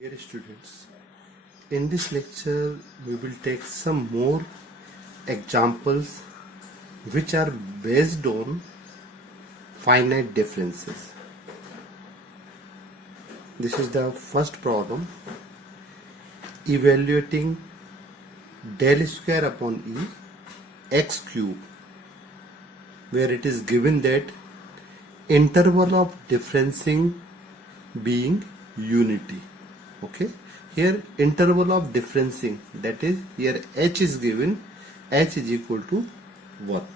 Dear students, in this lecture we will take some more examples which are based on finite differences. This is the first problem, evaluating del square upon E x cube, where it is given that interval of differencing being unity. Okay, here interval of differencing, that is here h is given, h is equal to 1.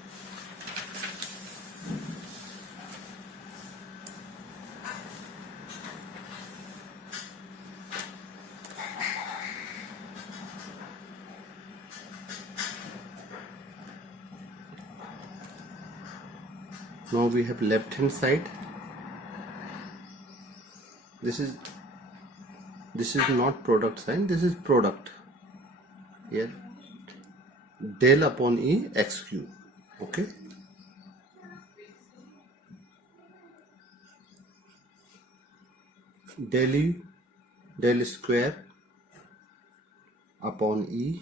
Now we have left hand side. This is not product sign, this is product. Here del upon E x cube. Okay, del square upon E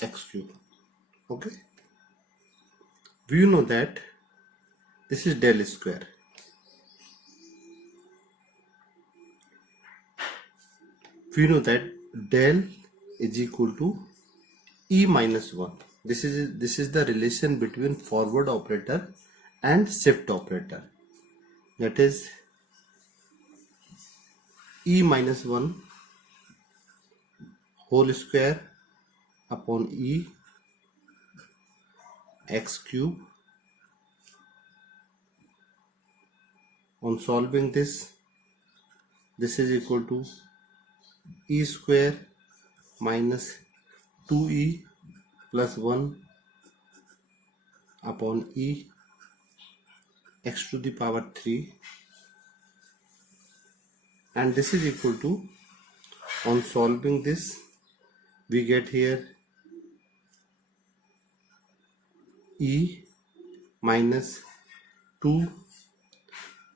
x cube. Okay, we know that this is del square. We know that del is equal to E minus 1. This is the relation between forward operator and shift operator. That is E minus 1 whole square upon E x cube. On solving this is equal to E square minus 2E plus 1 upon E x to the power 3, and this is equal to, on solving this we get here E minus 2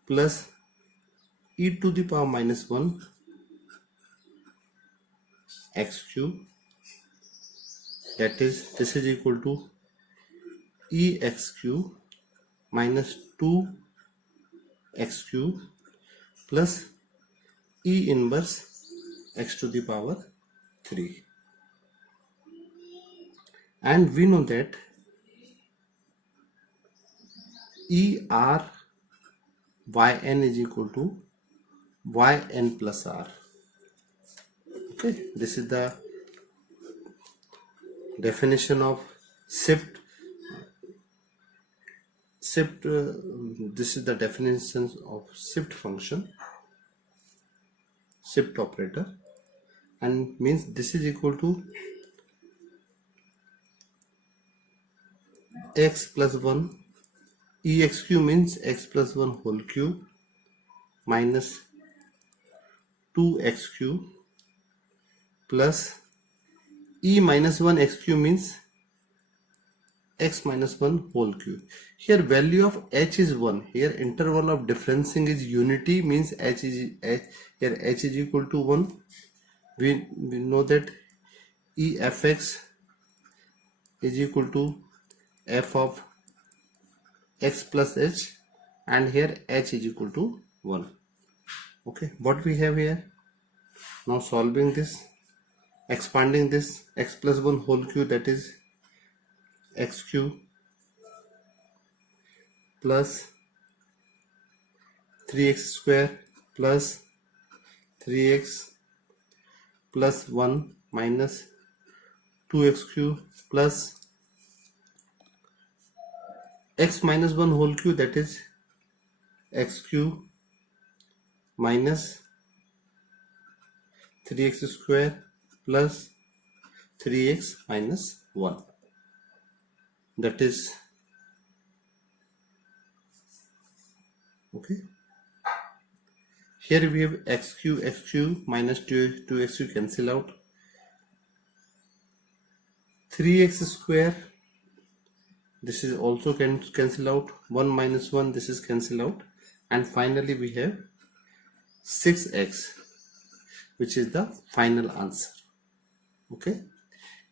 plus E to the power minus 1 x cube, that is, this is equal to E x cube minus 2 x cube plus E inverse x to the power 3. And we know that ER yn is equal to yn plus r. Okay, this is the definition of shift. This is the definition of shift function, shift operator, and means this is equal to x plus 1. Ex cube means x plus 1 whole cube minus 2x cube plus E minus 1 x cube means x minus 1 whole cube. Here value of h is 1. Here interval of differencing is unity, means h is here h is equal to 1. We know that E fx is equal to f of x plus h, and here h is equal to 1. Okay, what we have here now, solving this, expanding this, x plus 1 whole cube, that is x cube plus 3x square plus 3x plus 1 minus 2x cube plus x minus 1 whole cube, that is x cube minus 3x square plus 3x minus 1, that is, okay, here we have x cube minus 2x cube cancel out, 3x square this is also can cancel out, 1 minus 1, this is cancel out, and finally we have 6x, which is the final answer. Okay,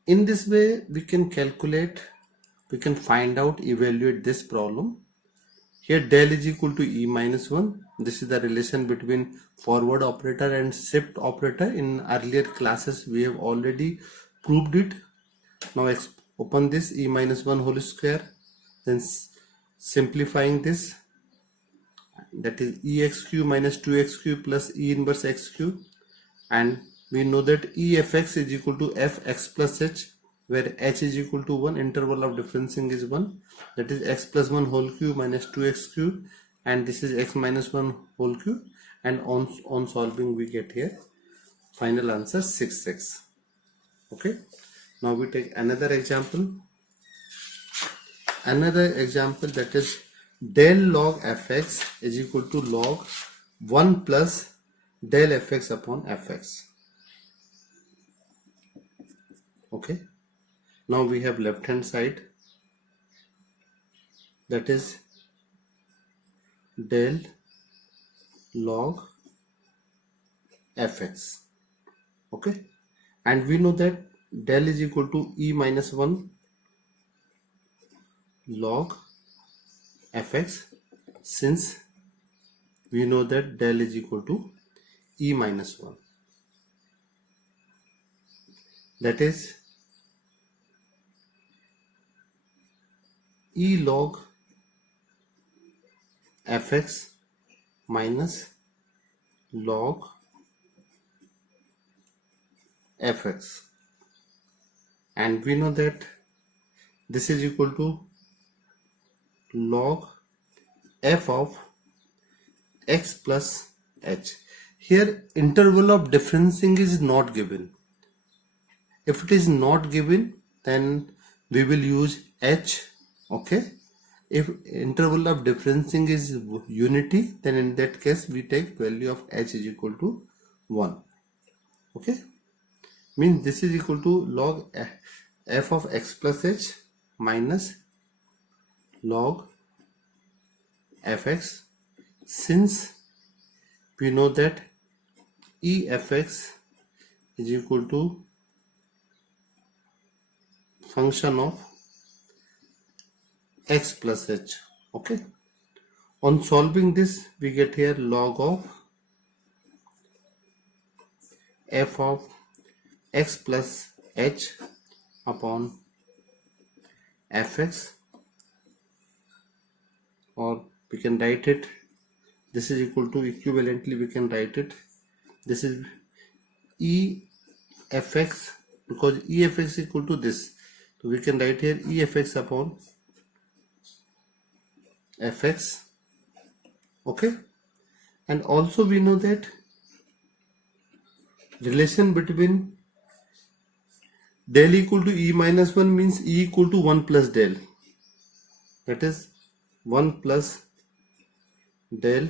in this way we can calculate, we can find out, evaluate this problem. Here del is equal to e minus 1. This is the relation between forward operator and shift operator. In earlier classes we have already proved it. Now open this, e minus 1 whole square, then simplifying this, that is ex cube minus 2x cube plus e inverse x cube, and we know that e fx is equal to fx plus h, where h is equal to 1, interval of differencing is 1, that is x plus 1 whole cube minus 2x cube, and this is x minus 1 whole cube, and on solving we get here final answer 6x. Okay, now we take another example, that is del log fx is equal to log 1 plus del fx upon fx. Okay, now we have left hand side, that is del log fx. Okay, and we know that del is equal to e minus 1 log fx, since we know that del is equal to e minus 1, that is e log fx minus log fx, and we know that this is equal to log f of x plus h. Here interval of differencing is not given. If it is not given, then we will use h. Okay, if interval of differencing is unity, then in that case we take value of h is equal to 1. Okay, means this is equal to log f of x plus h minus log fx, since we know that e fx is equal to function of x plus h. Okay, on solving this we get here log of f of x plus h upon fx, or we can write it, this is equal to, equivalently we can write it, this is e fx, because e fx is equal to this, so we can write here e fx upon fx. Okay, and also we know that relation between del equal to e minus 1 means e equal to 1 plus del, that is 1 plus del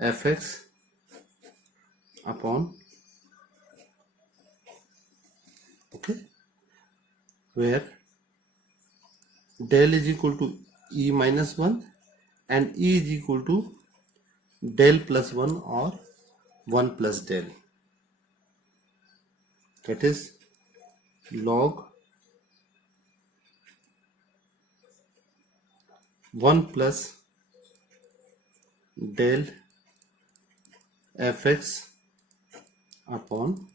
fx upon, okay, where del is equal to e minus 1 and e is equal to del plus 1 or 1 plus del, that is log 1 plus del fx upon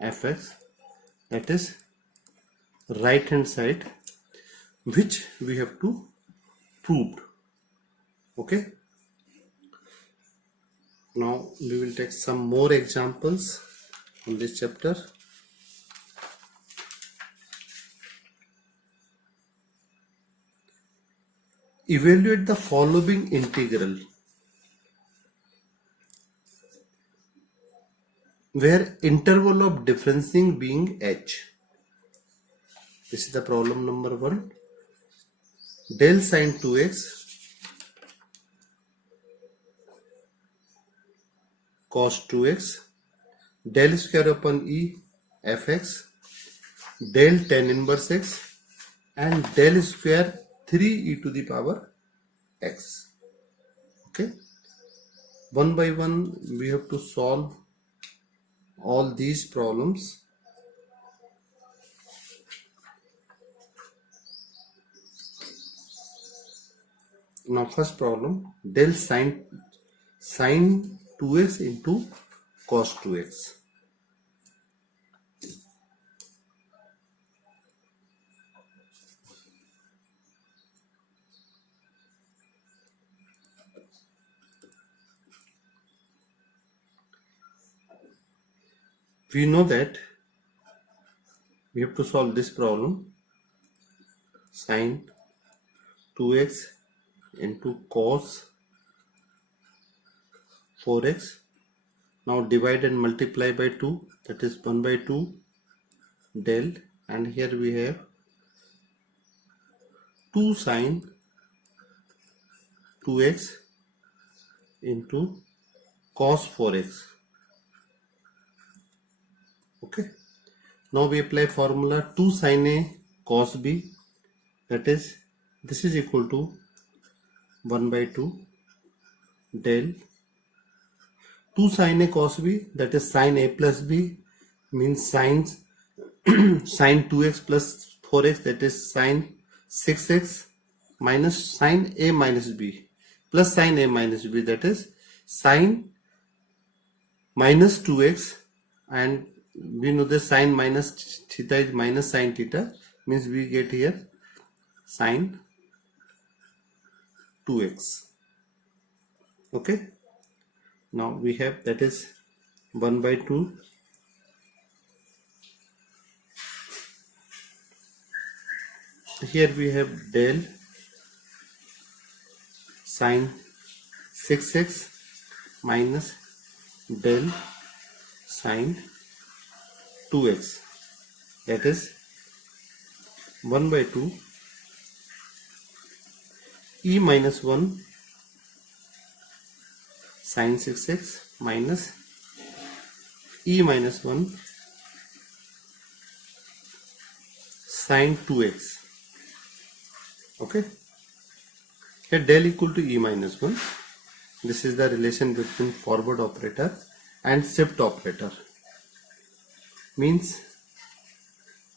fx, that is right hand side, which we have to prove. Okay, now we will take some more examples on this chapter. Evaluate the following integral where interval of differencing being h. This is the problem number 1. Del sine 2x cos 2x del square upon e fx del tan inverse x and del square 3e to the power x. Okay, one by one we have to solve all these problems. Now first problem, del sine 2x into cos 2x. We know that we have to solve this problem, sine 2x into cos 4x. Now divide and multiply by 2, that is 1 by 2 del, and here we have 2 sine 2x into cos 4x. Okay, now we apply formula 2 sin a cos b, that is this is equal to 1 by 2 del 2 sin a cos b, that is sin a plus b, means sin sin 2x plus 4x, that is sin 6x, minus sin a minus b plus sin a minus b, that is sin minus 2x, and we know the sin minus theta is minus sin theta, means we get here sin 2x. Okay, now we have, that is 1 by 2 here we have del sin 6x minus del sin 2x, that is 1 by 2 e minus 1 sin 6x minus e minus 1 sin 2x. Okay, here del equal to e minus 1. This is the relation between forward operator and shift operator. Means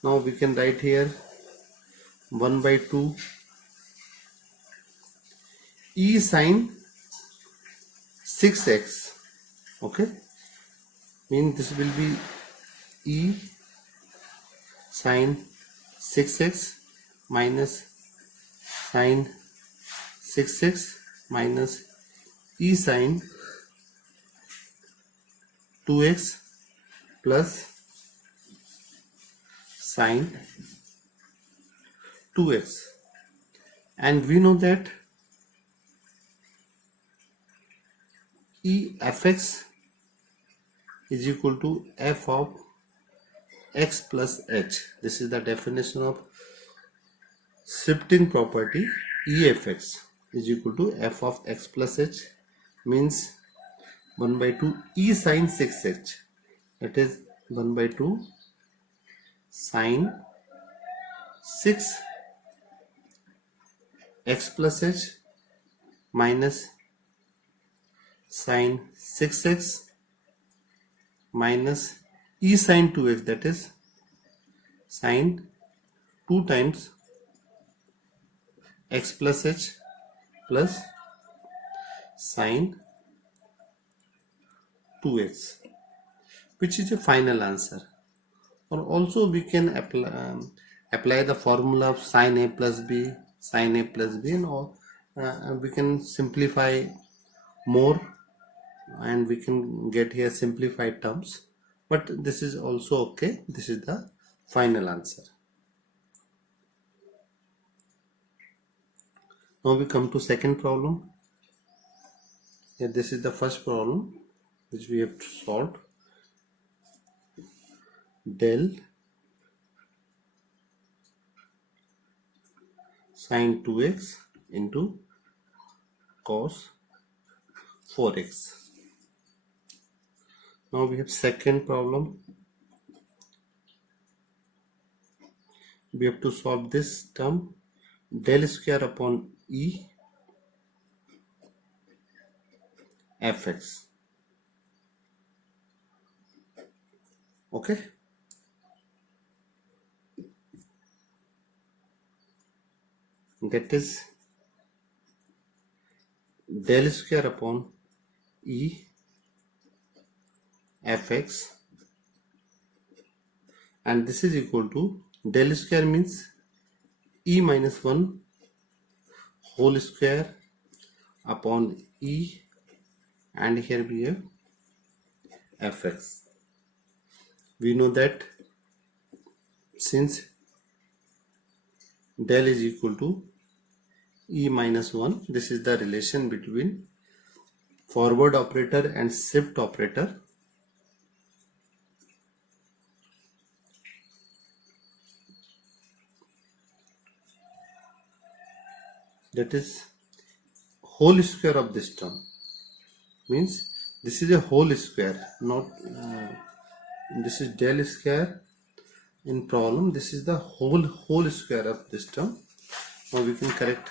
now we can write here 1 by 2 e sin 6x. Okay, means this will be e sin 6x minus sin 6x minus e sin 2x plus sin 2x, and we know that e fx is equal to f of x plus h. This is the definition of shifting property. EFX is equal to f of x plus h, means 1 by 2 e sin 6h, that is 1 by 2 sin 6 x plus h minus sin 6x minus e sin 2x, that is sin 2 times x plus h plus sin 2x, which is a final answer. Or also we can apply the formula of sin a plus b, sin a plus b, and we can simplify more, and we can get here simplified terms, but this is also okay. This is the final answer. Now we come to second problem. Here this is the first problem which we have to solve. Del sin 2x into cos 4x. Now we have second problem. we have to solve this term, del square upon E fx. Okay, that is del square upon E fx, and this is equal to del square means E minus 1 whole square upon E, and here we have fx. We know that since del is equal to E minus 1, this is the relation between forward operator and shift operator. That is whole square of this term, means this is a whole square, not this is del square in problem. This is the whole square of this term. Now we can correct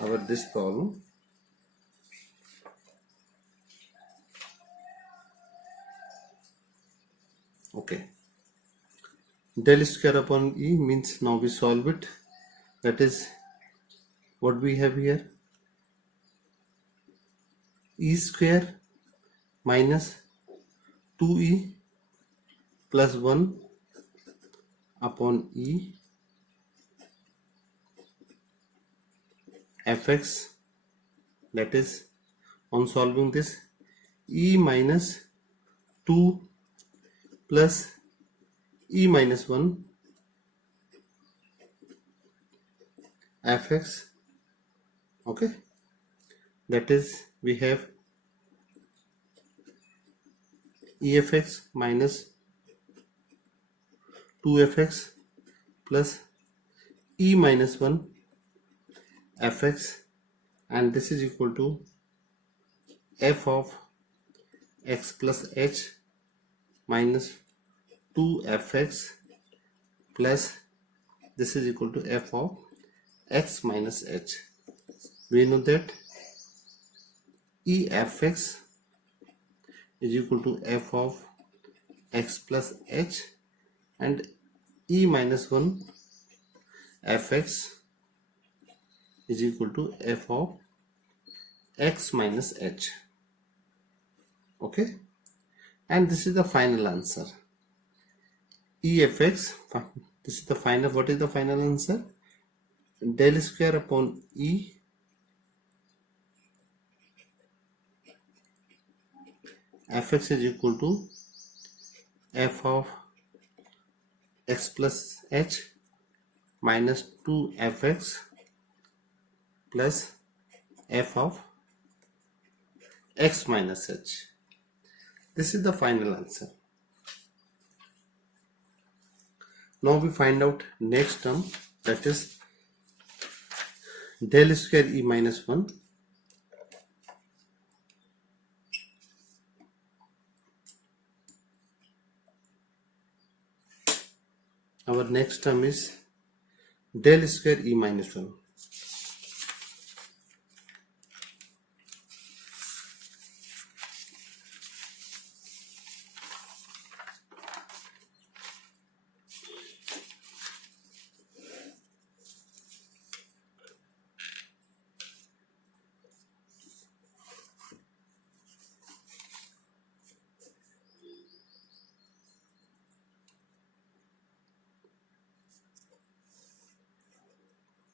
our this problem. Okay, del square upon E means, now we solve it. That is what we have here, E square minus 2E plus 1 upon E fx. That is, on solving this, E minus 2 plus E minus 1 fx. Okay, that is, we have EFX minus 2fx plus E minus 1 fx, and this is equal to f of x plus h minus 2fx plus this is equal to f of x minus h. We know that EFX is equal to f of x plus h, and E minus 1 fx is equal to f of x minus h. Okay, and this is the final answer. EFX, this is the final. What is the final answer? Del square upon E fx is equal to f of x plus h minus 2fx plus f of x minus h. This is the final answer. Now we find out next term, that is del square E minus 1 . Our next term is del square E minus 1.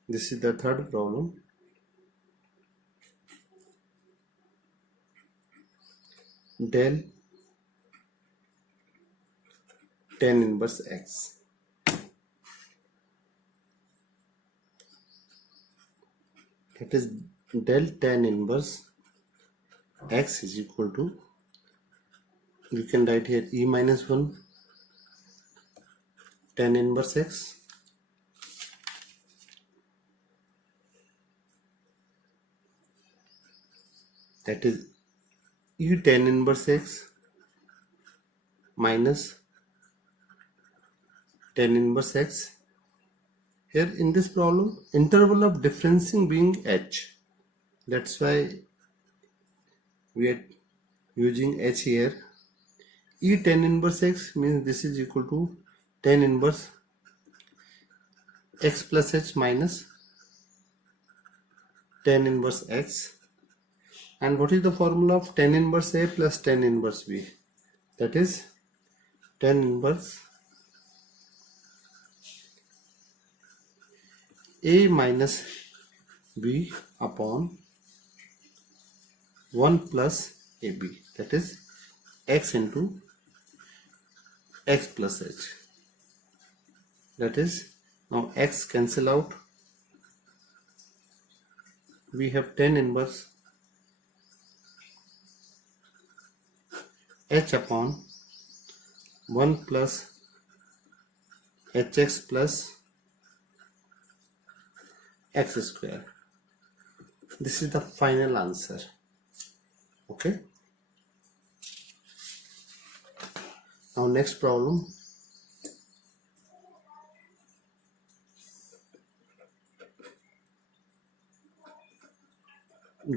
This is the third problem. Del tan inverse x. That is del tan inverse x is equal to, you can write here E minus 1 tan inverse x that is E tan inverse x minus tan inverse x Here in this problem, interval of differencing being h. That's why we are using h here. E tan inverse x means this is equal to tan inverse x plus h minus tan inverse x. And what is the formula of tan inverse a plus tan inverse b? That is tan inverse a minus b upon 1 plus ab. That is x into x plus h. That is, now x cancel out. We have tan inverse h upon 1 plus hx plus x square. This is the final answer. Okay. Now next problem.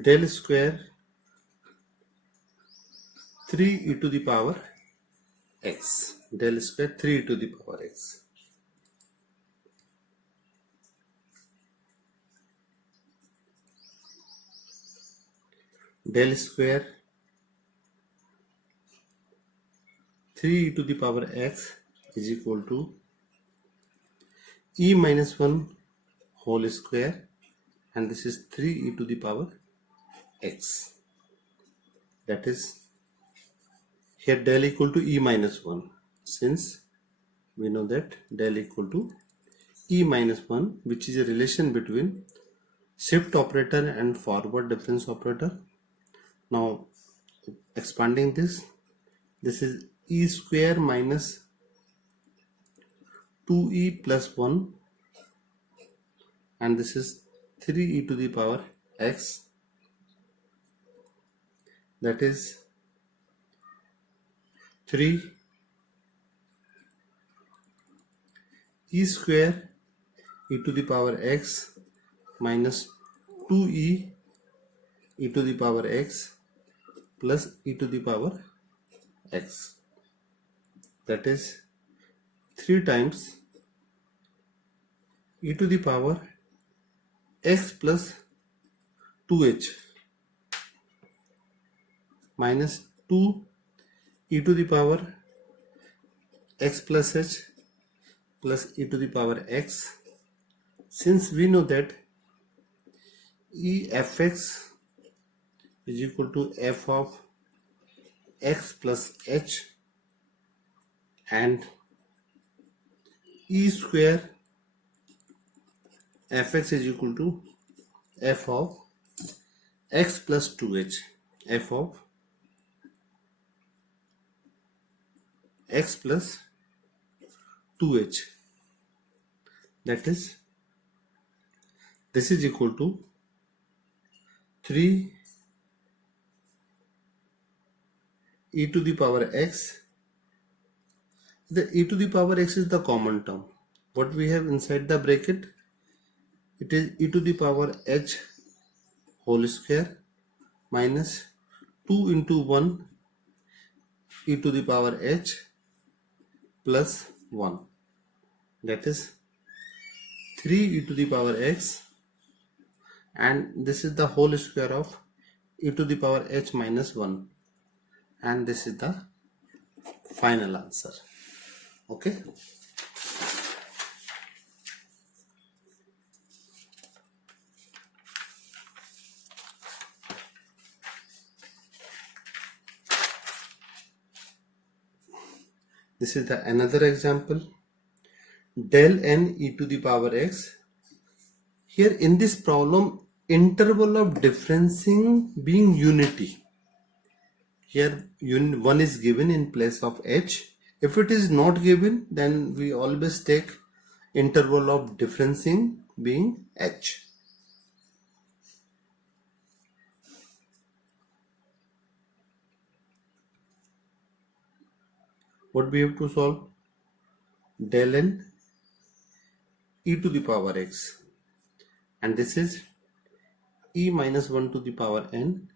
Del square 3 e to the power x. Del square 3 e to the power x. Del square 3 e to the power x is equal to e minus 1 whole square, and this is 3 e to the power x. That is, here del equal to e minus 1, since we know that del equal to e minus 1, which is a relation between shift operator and forward difference operator. Now expanding this is e square minus 2e plus 1, and this is 3 e to the power x. That is 3 e square e to the power x minus 2e e to the power x plus e to the power x. That is 3 times e to the power x plus 2h minus 2 e to the power x plus h plus e to the power x. Since we know that e fx is equal to f of x plus h, and e square fx is equal to f of x plus 2h, f of x plus 2h. That is, this is equal to 3 e to the power x. The e to the power x is the common term. What we have inside the bracket, it is e to the power h whole square minus 2 into 1 e to the power h plus 1. That is 3 e to the power x, and this is the whole square of e to the power h minus 1, and this is the final answer. Okay. This is the another example. Del n e to the power x. Here in this problem, interval of differencing being unity. Here 1 is given in place of h. If it is not given, then we always take interval of differencing being h. What we have to solve? Del n e to the power x, and this is e minus 1 to the power n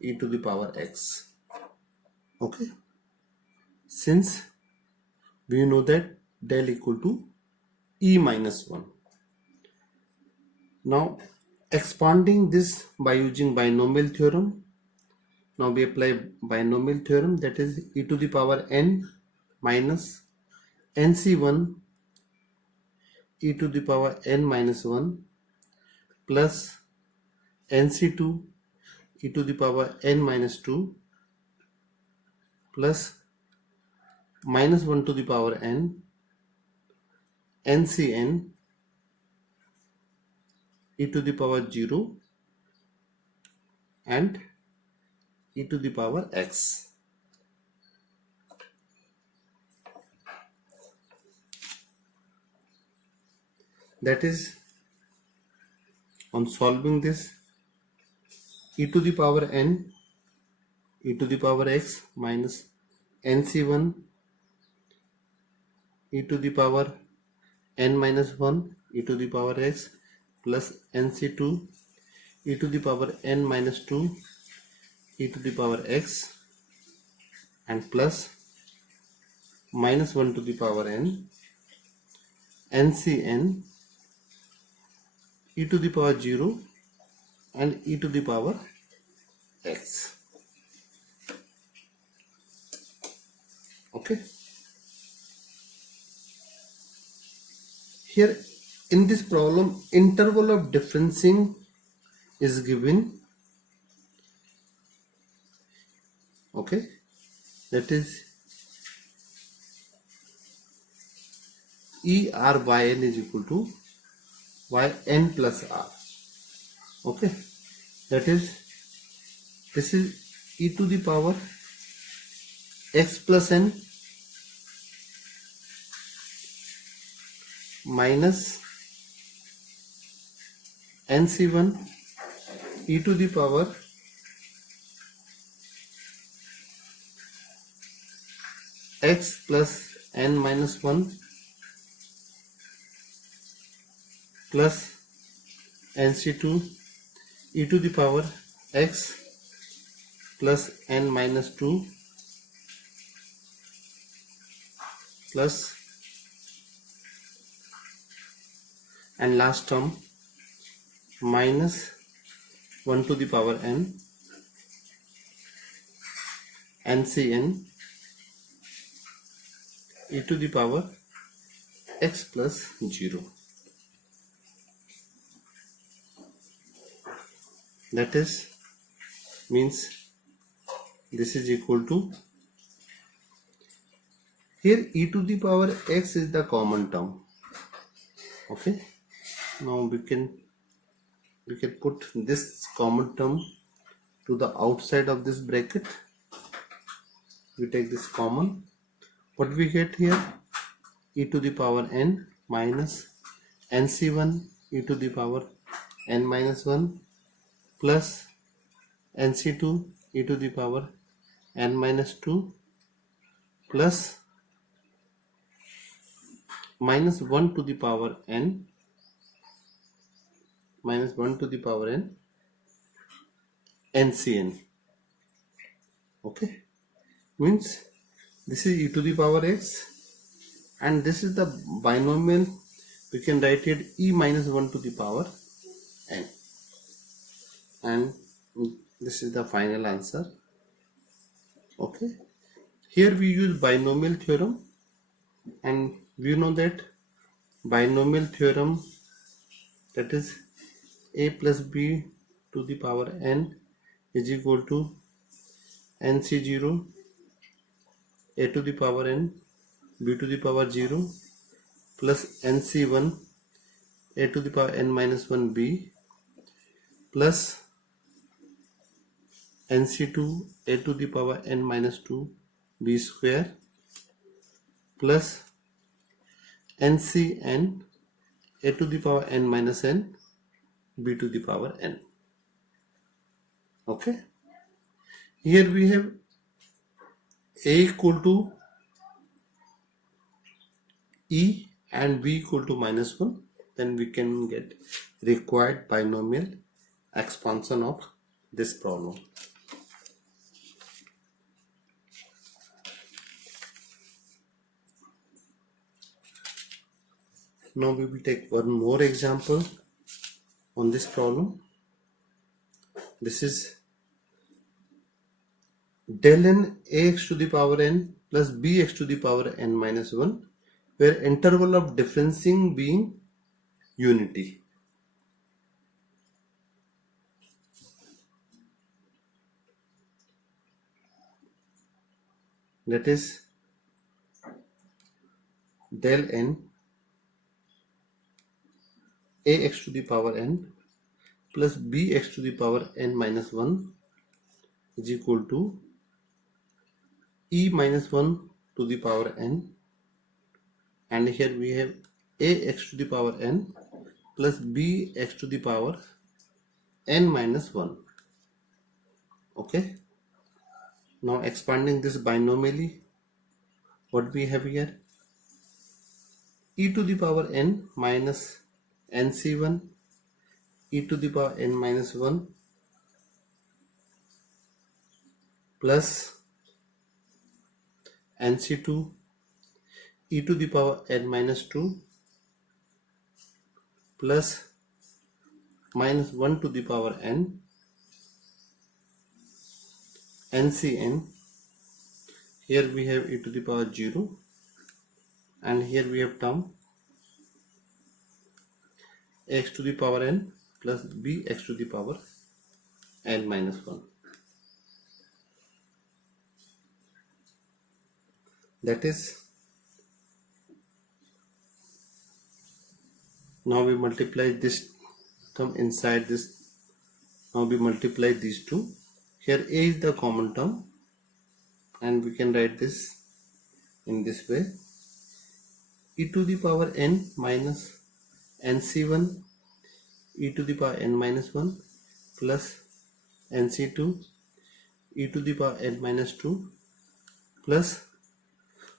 e to the power x. Okay, since we know that del equal to e minus 1. Now expanding this by using binomial theorem, now we apply binomial theorem, that is e to the power n minus nc1 e to the power n minus 1 plus nc2 e to the power n minus 2 plus minus 1 to the power n ncn e to the power 0 and e to the power x. That is, on solving this, e to the power n e to the power x minus nc1 e to the power n minus 1 e to the power x plus nc2 e to the power n minus 2 e to the power x and plus minus 1 to the power n ncn e to the power 0 and e to the power x. Okay, here in this problem interval of differencing is given. Okay, that is e r y n is equal to y n plus r. Okay, that is, this is e to the power x plus n minus nc1 e to the power x plus n minus 1 plus nc2 e to the power x plus n minus 2 plus, and last term minus 1 to the power n ncn e to the power x plus 0. That is, means this is equal to, here e to the power x is the common term. Okay, now we can put this common term to the outside of this bracket. We take this common. What we get here? E to the power n minus nc1 e to the power n minus 1 plus nc2 e to the power n minus 2 plus minus 1 to the power n minus 1 to the power n ncn. Okay, means this is e to the power x and this is the binomial. We can write it e minus 1 to the power n, and this is the final answer. Okay, here we use binomial theorem, and we know that binomial theorem, that is a plus b to the power n is equal to nc0 a to the power n b to the power 0 plus nc1 a to the power n minus 1 b plus nc2 a to the power n minus 2 b square plus ncn a to the power n minus n b to the power n. Okay, here we have a equal to e and b equal to -1, then we can get required binomial expansion of this problem. Now we will take one more example on this problem. This is del n ax to the power n plus bx to the power n minus 1, where interval of differencing being unity. That is del n ax to the power n plus bx to the power n minus 1 is equal to e minus 1 to the power n, and here we have ax to the power n plus bx to the power n minus 1. Okay, now expanding this binomially, what we have here, e to the power n minus nc1 e to the power n minus 1 plus nc2 e to the power n minus 2 plus minus 1 to the power n ncn. Here we have e to the power 0, and here we have term x to the power n plus bx to the power n minus 1. That is, now we multiply this term inside this. Now we multiply these two. Here a is the common term, and we can write this in this way: e to the power n minus nc1 e to the power n minus 1 plus nc2 e to the power n minus 2 plus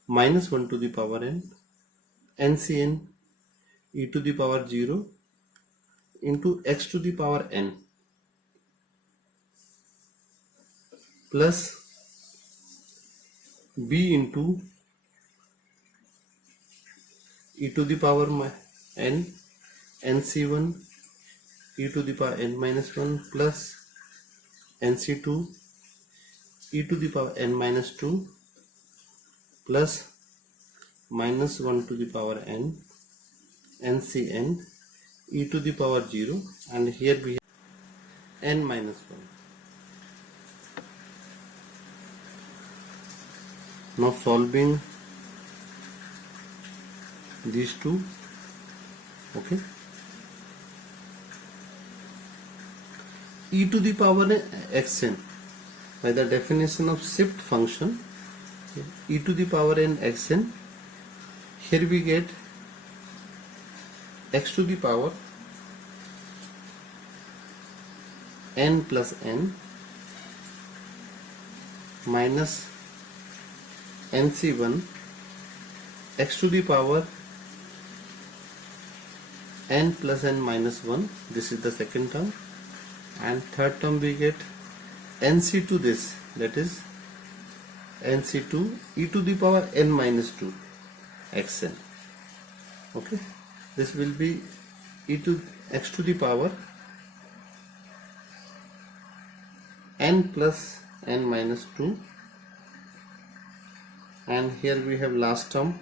minus 1 to the power n ncn e to the power 0 into x to the power n plus b into e to the power n nc1 e to the power n minus 1 plus nc2 e to the power n minus 2 plus minus 1 to the power n ncn e to the power 0, and here we have n minus 1. Now solving these two, okay, e to the power xn, by the definition of shift function, e to the power n xn, here we get x to the power n plus n minus nc1 x to the power n plus n minus 1. This is the second term, and third term we get nc2 this, that is nc2 e to the power n minus 2 xn. Okay, this will be e to x to the power n plus n minus 2, and here we have last term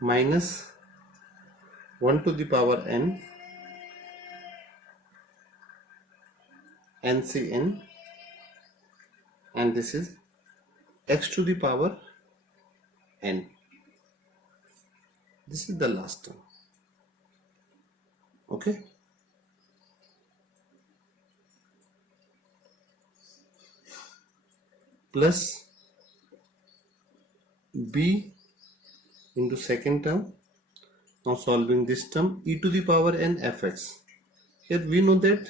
minus 1 to the power n ncn, and this is x to the power n. This is the last term. Okay, plus b into second term. Now solving this term, e to the power n fx. Here we know that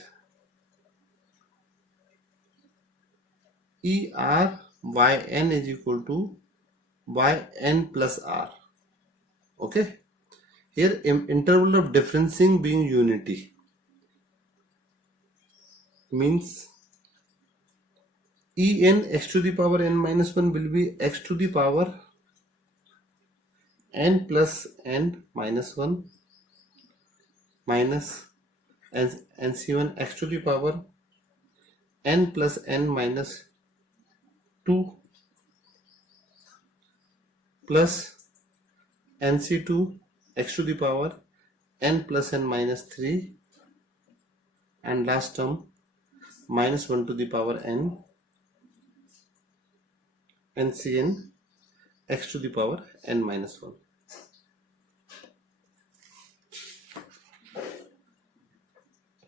E r yn is equal to yn plus r. Okay, here interval of differencing being unity means en x to the power n minus 1 will be x to the power n plus n minus 1 minus nc1 x to the power n plus n minus 2 plus nc2 x to the power n plus n minus 3 and last term minus 1 to the power n ncn x to the power n minus 1.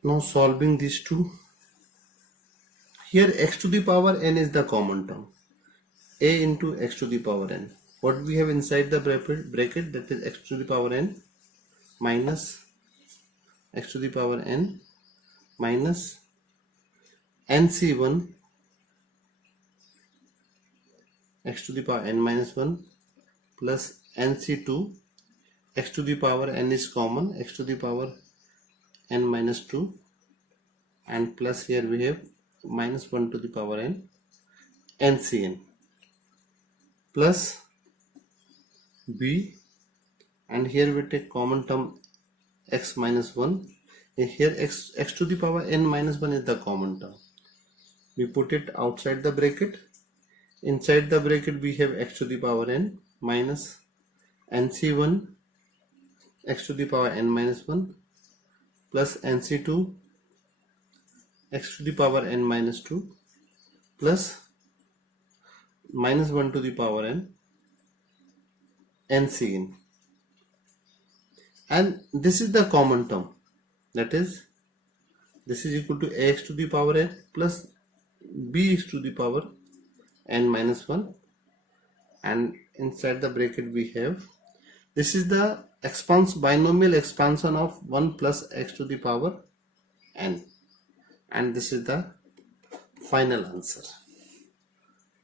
Now solving these two, here x to the power n is the common term, a into x to the power n. What we have inside the bracket, that is x to the power n minus x to the power n minus nc1 x to the power n minus 1 plus nc2 x to the power n is common, x to the power n minus 2, and plus here we have minus 1 to the power n ncn plus b, and here we take common term x minus 1. Here x to the power n minus 1 is the common term. We put it outside the bracket. Inside the bracket we have x to the power n minus nc1 x to the power n minus 1 plus nc2 x to the power n minus 2 plus minus 1 to the power n ncn, and this is the common term, that is this is equal to ax to the power n plus bx to the power n minus 1, and inside the bracket we have, this is the binomial expansion of 1 plus x to the power n, and this is the final answer.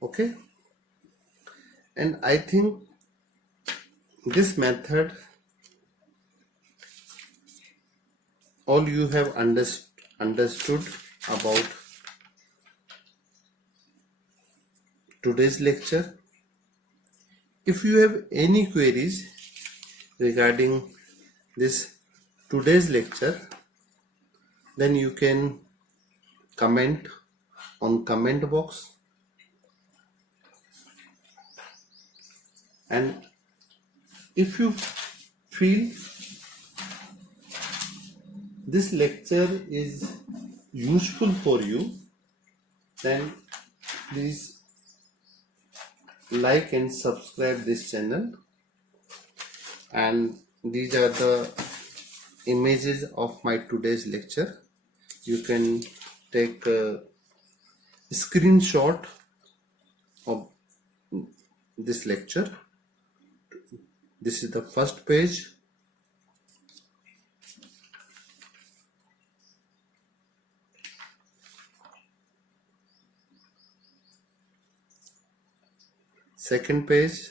Okay, and I think this method all you have understood about today's lecture. If you have any queries regarding this today's lecture, then you can comment on comment box, and if you feel this lecture is useful for you, then please like and subscribe this channel. And these are the images of my today's lecture. You can take a screenshot of this lecture. This is the first page, second page,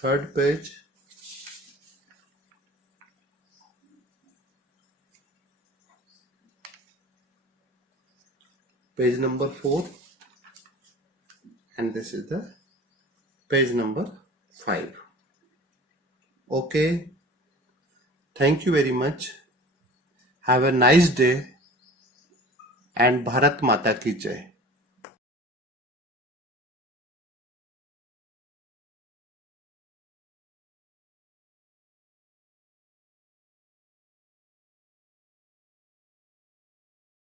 third page, page number 4, and this is the page number 5. Okay, thank you very much. Have a nice day, and Bharat Mata ki Jai.